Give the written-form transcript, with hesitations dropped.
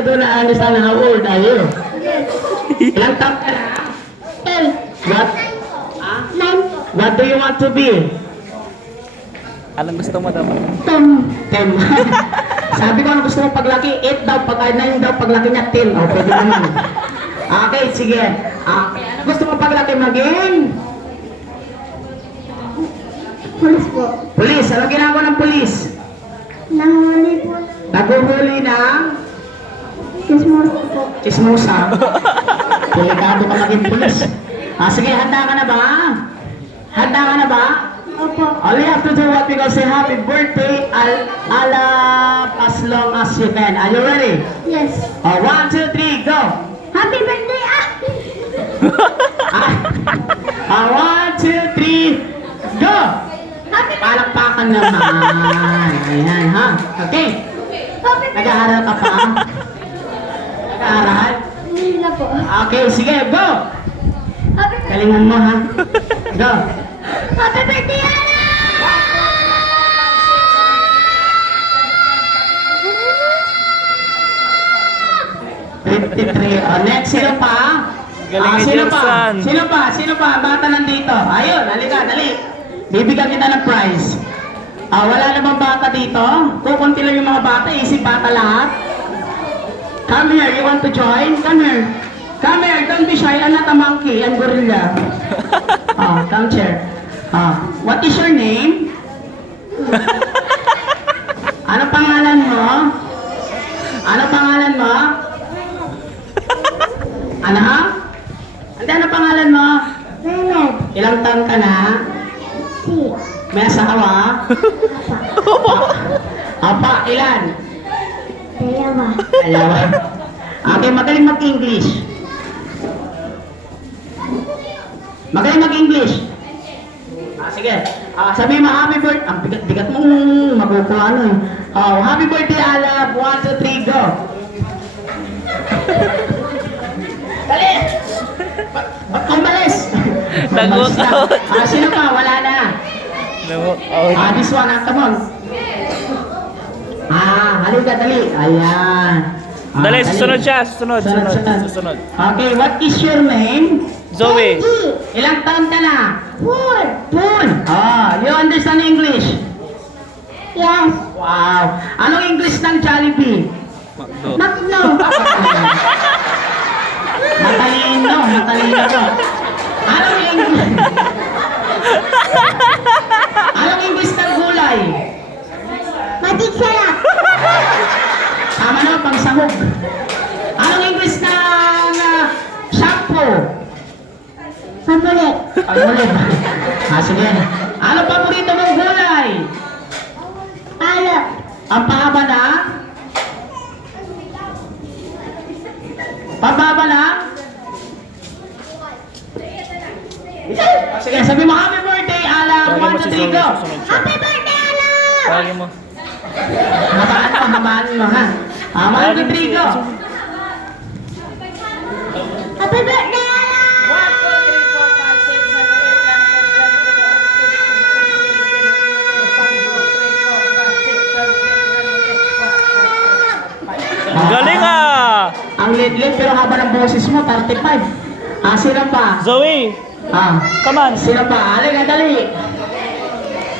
I do not understand how old are you? Ilang taon ka na? 10. What? 9. What do you want to be? Anong gusto mo daw? 10. 10. Sabi ko, ano gusto mo paglaki? 8 daw, pag 9 daw, paglaki niya 10. O, pwede naman. Okay, sige. Ano gusto mo paglaki maging? Pulis po. Pulis. Ano ginagawa ng pulis? Nanghuli po. Naguhuli ng Chismosa po. chismosa. Delikado ka maging pulis. Sige, handa ka na ba? Handa ka na ba? Opo. All you have to do what we call say happy birthday, alap as long as you can. Are you ready? Yes. 1, 2, 3, go! Happy birthday, ah! 1, 2, 3, go! Happy Palakpakan naman. Ayan, ha? Okay. Happy birthday! Nag-aaral ka pa? Nag-aaral? Hindi na po. Okay, sige, go! Happy birthday! Galingan mo, ha? Go! Happy birthday, Ana! 53. Next, sino pa? Galing ni Sino pa? Jersan. Sino pa? Sino pa? Bata nandito. Ayun, halika, dali. Bibigyan kita ng prize. Wala namang bata dito. Kukunti lang yung mga bata. Isip bata lahat. Come here. You want to join? Come here. Come here. Don't be shy. I'm not a monkey. I'm gorilla. Come chair. What is your name? Ano pangalan mo? Ano pangalan mo? Ano ha? Hindi, ano pangalan mo? Renard. Ilang taon ka na? Si. May asawa? Apa, ilan? Dalawa. Dalawa. Okay, magaling mag-English. Magaling mag-English. Sige. Sabi mo, happy birthday. Ang bigat-bigat mong makukuha ano eh. Happy birthday, Alab. 1, 2, 3, go. Dali! Ba't ka umalis? Nag-walk out. Sino pa? Wala na. Nag-walk out. This one, come on. Halika, dali. Ayan. Dali, susunod siya. Susunod. Okay, what is your name? Zoe. Ilang taon ka na? 4. Poon. You understand English? Yes. Wow. Anong English ng Jollibee? Makdo. Makno. Matalino, matalino ko. Anong English? Anong English ng gulay? Matik sarap. Tama na, pangsahog. Anong English ng shampoo? Pamulit. Pamulit. Sige. Ano paborito mong gulay? Palo. Ang pahaba na? Pababa na? Sige, sabi mo, happy birthday, Alam. 1, 2, 3, go. Happy birthday, Ana! Tawagin mo. Habaan mo, ha? 1, 2, 3, go. Happy birthday, Ana! 1, 2, 3, 4, 5, 6, 7, 8, 9, 10, 11, 12, 13, 14, 15, 16, 17, 18, 19, 20, 21, 22, 23, 24, 25, 26, 27, 28, 29, 30. Galing ah! Ang lit-lit pero haba ng boses mo, 35. Sino pa? Zoe! Come on! Sino pa? Halika, dali.